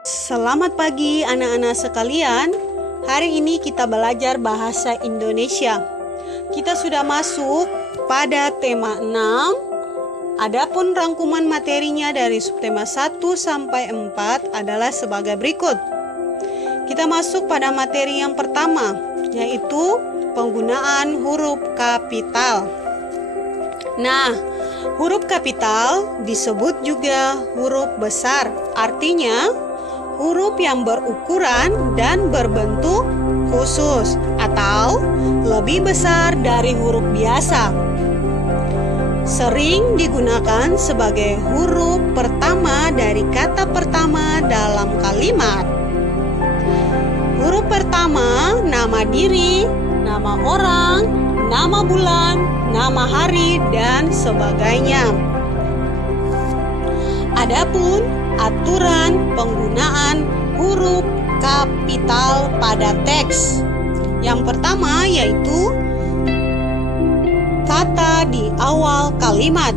Selamat pagi anak-anak sekalian. Hari ini kita belajar bahasa Indonesia. Kita sudah masuk pada tema 6. Adapun rangkuman materinya dari subtema 1 sampai 4 adalah sebagai berikut. Kita masuk pada materi yang pertama, yaitu penggunaan huruf kapital. Nah, huruf kapital disebut juga huruf besar. Artinya, huruf yang berukuran dan berbentuk khusus atau lebih besar dari huruf biasa. Sering digunakan sebagai huruf pertama dari kata pertama dalam kalimat. Huruf pertama nama diri, nama orang, nama bulan, nama hari, dan sebagainya. Adapun aturan penggunaan huruf kapital pada teks. Yang pertama yaitu kata di awal kalimat.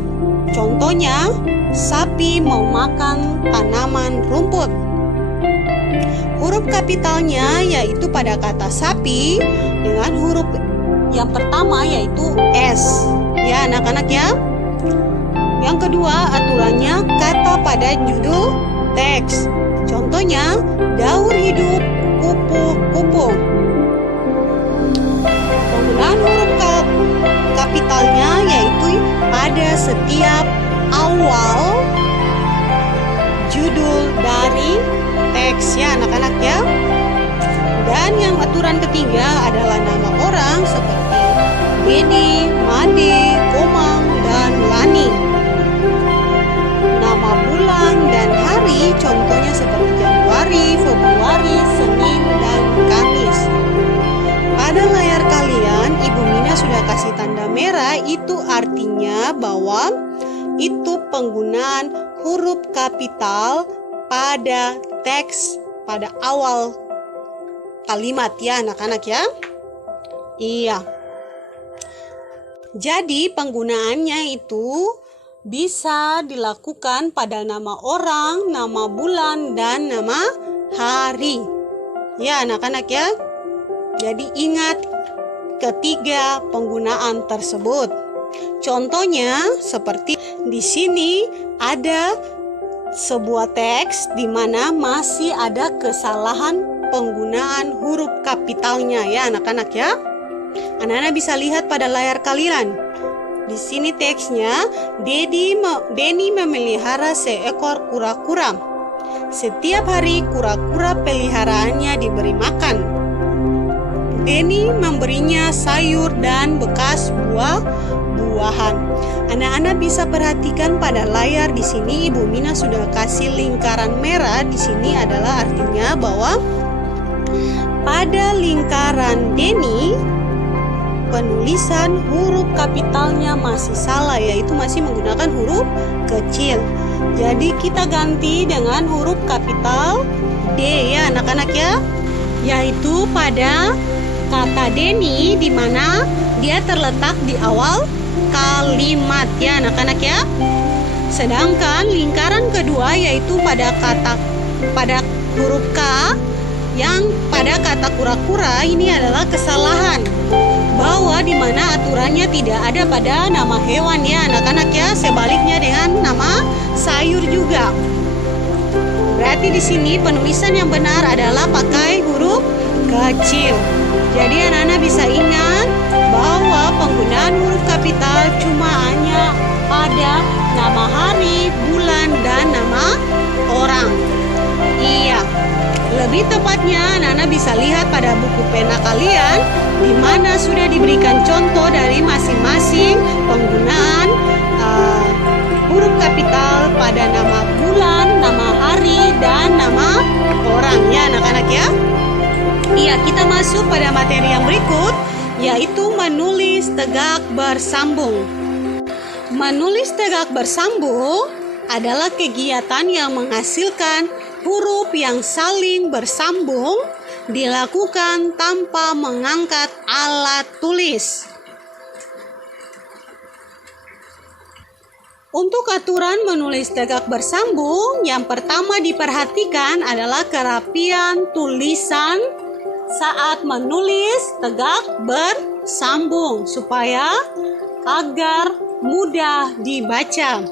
Contohnya, sapi mau makan tanaman rumput. Huruf kapitalnya yaitu pada kata sapi dengan huruf yang pertama yaitu S. Ya anak-anak ya. Yang kedua aturannya kata pada judul teks. Contohnya, daur hidup kupu-kupu. Penggunaan huruf kapitalnya yaitu pada setiap awal judul dari teks ya anak-anak ya. Dan yang aturan ketiga adalah nama orang seperti Dedi, Made, Komang, dan Lani. Nama bulan dan hari contohnya seperti Januari, Februari, Senin, dan Kamis. Pada layar kalian, Ibu Mina sudah kasih tanda merah, itu artinya bahwa itu penggunaan huruf kapital pada teks pada awal kalimat ya anak-anak ya. Iya. Jadi penggunaannya itu bisa dilakukan pada nama orang, nama bulan, dan nama hari. Ya anak-anak ya. Jadi ingat ketiga penggunaan tersebut. Contohnya seperti di sini ada sebuah teks di mana masih ada kesalahan penggunaan huruf kapitalnya ya anak-anak ya. Anak-anak bisa lihat pada layar kalian. Di sini teksnya, Denny memelihara seekor kura-kura. Setiap hari kura-kura peliharaannya diberi makan. Denny memberinya sayur dan bekas buah-buahan. Anak-anak bisa perhatikan pada layar di sini Ibu Mina sudah kasih lingkaran merah. Di sini adalah artinya bahwa pada lingkaran Denny penulisan huruf kapitalnya masih salah, yaitu masih menggunakan huruf kecil. Jadi kita ganti dengan huruf kapital D ya anak-anak ya, yaitu pada kata Denny di mana dia terletak di awal kalimat ya anak-anak ya. Sedangkan lingkaran kedua yaitu pada huruf K yang pada kata kura-kura ini adalah kesalahan, bahwa di mana aturannya tidak ada pada nama hewan ya anak-anak ya, sebaliknya dengan nama sayur juga. Berarti di sini penulisan yang benar adalah pakai huruf kecil. Jadi anak-anak bisa ingat bahwa penggunaan huruf kapital cuma hanya pada nama hari, bulan, dan nama orang. Iya. Lebih tepatnya, anak-anak bisa lihat pada buku pena kalian di mana sudah diberikan contoh dari masing-masing penggunaan huruf kapital pada nama bulan, nama hari, dan nama orang ya anak-anak ya. Iya, kita masuk pada materi yang berikut, yaitu menulis tegak bersambung. Menulis tegak bersambung adalah kegiatan yang menghasilkan huruf yang saling bersambung dilakukan tanpa mengangkat alat tulis. Untuk aturan menulis tegak bersambung, yang pertama diperhatikan adalah kerapian tulisan saat menulis tegak bersambung supaya agar mudah dibaca.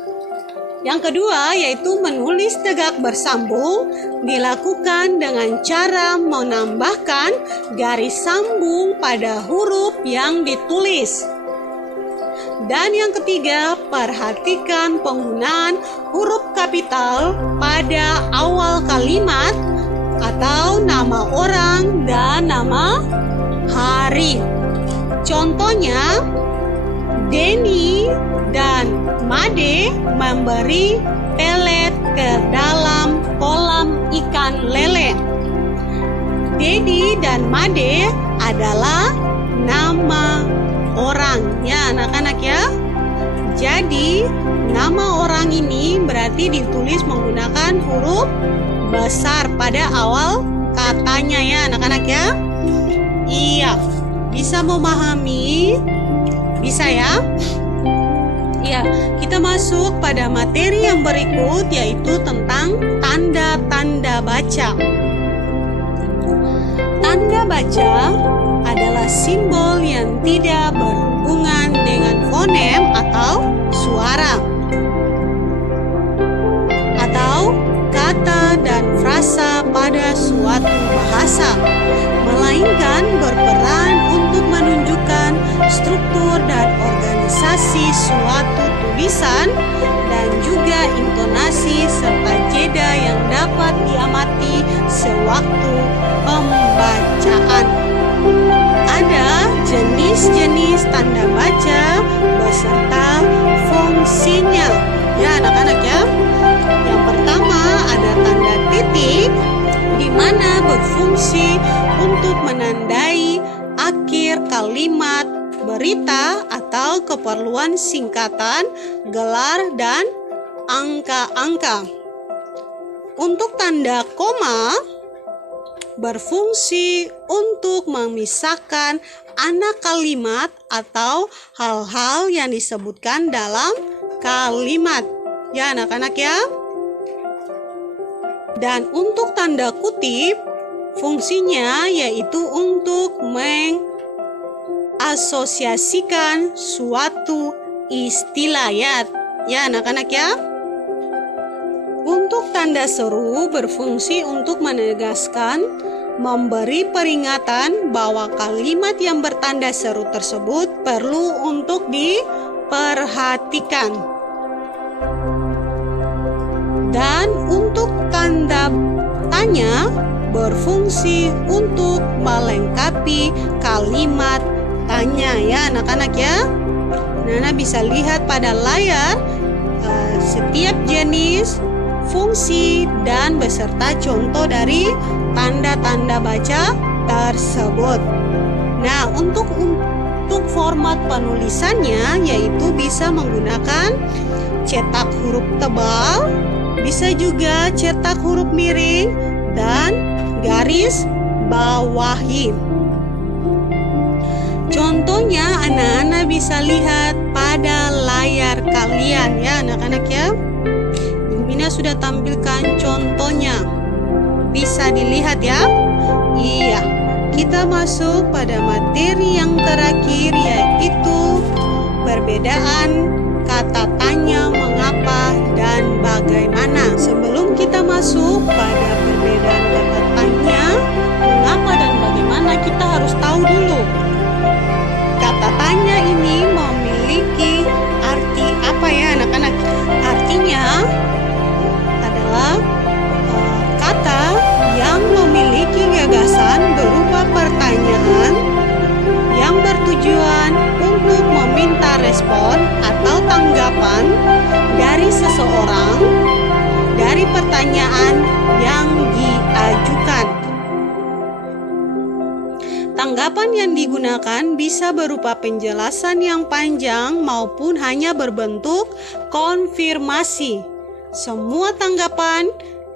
Yang kedua yaitu menulis tegak bersambung dilakukan dengan cara menambahkan garis sambung pada huruf yang ditulis. Dan yang ketiga, perhatikan penggunaan huruf kapital pada awal kalimat atau nama orang dan nama hari. Contohnya, Denny dan Made memberi pelet ke dalam kolam ikan lele. Dedi dan Made adalah nama orang ya anak-anak ya. Jadi nama orang ini berarti ditulis menggunakan huruf besar pada awal katanya ya anak-anak ya. Iya, bisa memahami? Bisa ya? Iya, kita masuk pada materi yang berikut yaitu tentang tanda-tanda baca. Tanda baca adalah simbol yang tidak berhubungan dengan fonem atau suara atau kata dan frasa pada suatu bahasa, melainkan berperan untuk menunjukkan struktur dan organisasi suatu tulisan dan juga intonasi serta jeda yang dapat diamati sewaktu pembacaan. Ada jenis-jenis tanda baca beserta fungsinya ya anak-anak ya. Yang pertama ada tanda titik di mana berfungsi untuk menandai akhir kalimat berita atau keperluan singkatan, gelar dan angka-angka. Untuk tanda koma berfungsi untuk memisahkan anak kalimat atau hal-hal yang disebutkan dalam kalimat. Ya anak-anak ya. Dan untuk tanda kutip, fungsinya yaitu untuk mengasosiasikan suatu istilah ya anak-anak ya. Untuk tanda seru berfungsi untuk menegaskan, memberi peringatan bahwa kalimat yang bertanda seru tersebut perlu untuk diperhatikan. Dan untuk tanda tanya berfungsi untuk melengkapi kalimat tanya ya anak-anak ya. Nana bisa lihat pada layar setiap jenis fungsi dan beserta contoh dari tanda-tanda baca tersebut. Nah, untuk format penulisannya yaitu bisa menggunakan cetak huruf tebal, bisa juga cetak huruf miring dan garis bawahi. Contohnya anak-anak bisa lihat pada layar kalian ya anak-anak ya. Mina sudah tampilkan contohnya. Bisa dilihat ya? Iya. Kita masuk pada materi yang terakhir yaitu perbedaan kata tanya, mengapa dan bagaimana. Sebelum kita masuk pada perbedaan kata tanya, mengapa dan bagaimana, kita harus tahu dulu. Kata tanya ini memiliki arti apa ya anak-anak? Artinya adalah kata yang memiliki gagasan berupa pertanyaan yang bertujuan untuk meminta respon atau tanggapan dari seseorang dari pertanyaan yang diajukan. Tanggapan yang digunakan bisa berupa penjelasan yang panjang maupun hanya berbentuk konfirmasi. Semua tanggapan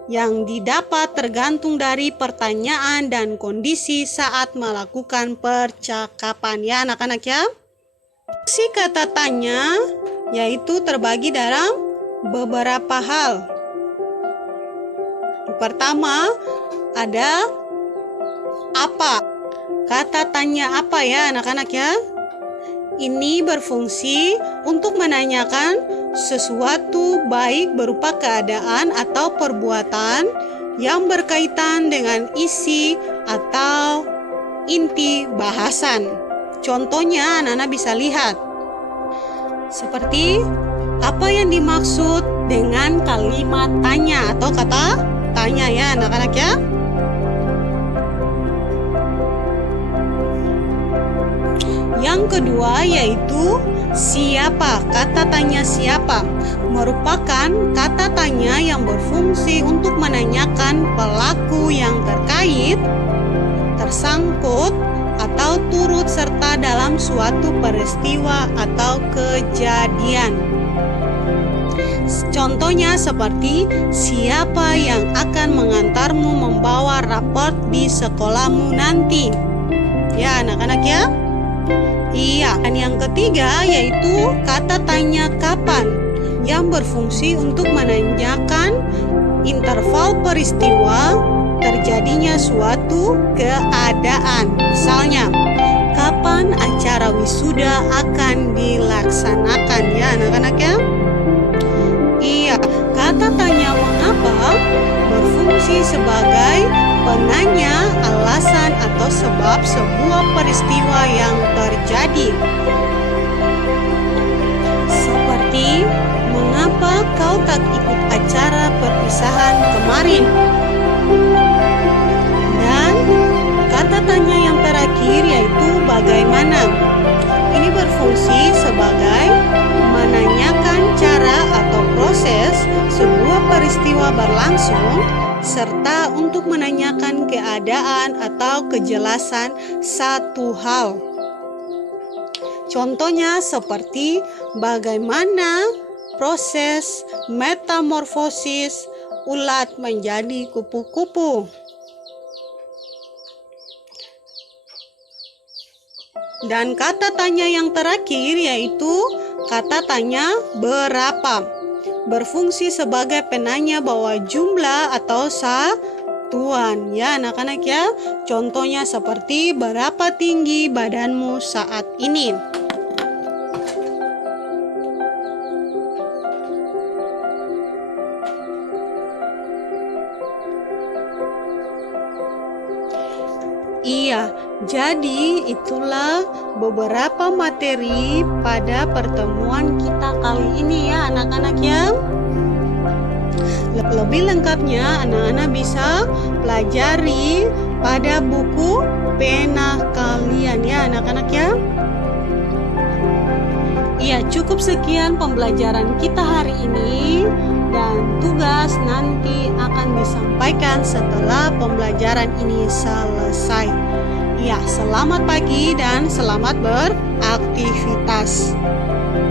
yang didapat tergantung dari pertanyaan dan kondisi saat melakukan percakapan ya anak-anak ya. Fungsi kata tanya yaitu terbagi dalam beberapa hal. Pertama, ada apa? Kata tanya apa ya anak-anak ya? Ini berfungsi untuk menanyakan sesuatu baik berupa keadaan atau perbuatan yang berkaitan dengan isi atau inti bahasan. Contohnya anak-anak bisa lihat. Seperti apa yang dimaksud dengan kalimat tanya atau kata tanya ya anak-anak ya? Yang kedua yaitu siapa. Kata tanya siapa merupakan kata tanya yang berfungsi untuk menanyakan pelaku yang terkait, tersangkut, atau turut serta dalam suatu peristiwa atau kejadian. Contohnya seperti siapa yang akan mengantarmu membawa raport di sekolahmu nanti. Ya anak-anak ya? Iya, dan yang ketiga yaitu kata tanya kapan yang berfungsi untuk menanyakan interval peristiwa terjadinya suatu keadaan. Misalnya, kapan acara wisuda akan dilaksanakan ya anak-anak ya? Iya, kata tanya mengapa berfungsi sebagai penanya alasan atau sebab sebuah peristiwa yang terjadi. Seperti, mengapa kau tak ikut acara perpisahan kemarin? Dan kata tanya yang terakhir yaitu bagaimana. Ini berfungsi sebagai menanyakan cara atau proses sebuah peristiwa berlangsung serta untuk menanyakan keadaan atau kejelasan satu hal. Contohnya seperti bagaimana proses metamorfosis ulat menjadi kupu-kupu. Dan kata tanya yang terakhir yaitu kata tanya berapa. Berfungsi sebagai penanya bahwa jumlah atau satuan ya anak-anak ya. Contohnya seperti berapa tinggi badanmu saat ini. Iya, jadi itulah beberapa materi pada pertemuan kita kali ini ya anak-anak ya. Lebih lengkapnya anak-anak bisa pelajari pada buku pena kalian ya anak-anak ya. Iya, cukup sekian pembelajaran kita hari ini dan tugas nanti akan disampaikan setelah pembelajaran ini selesai. Ya, selamat pagi dan selamat beraktivitas.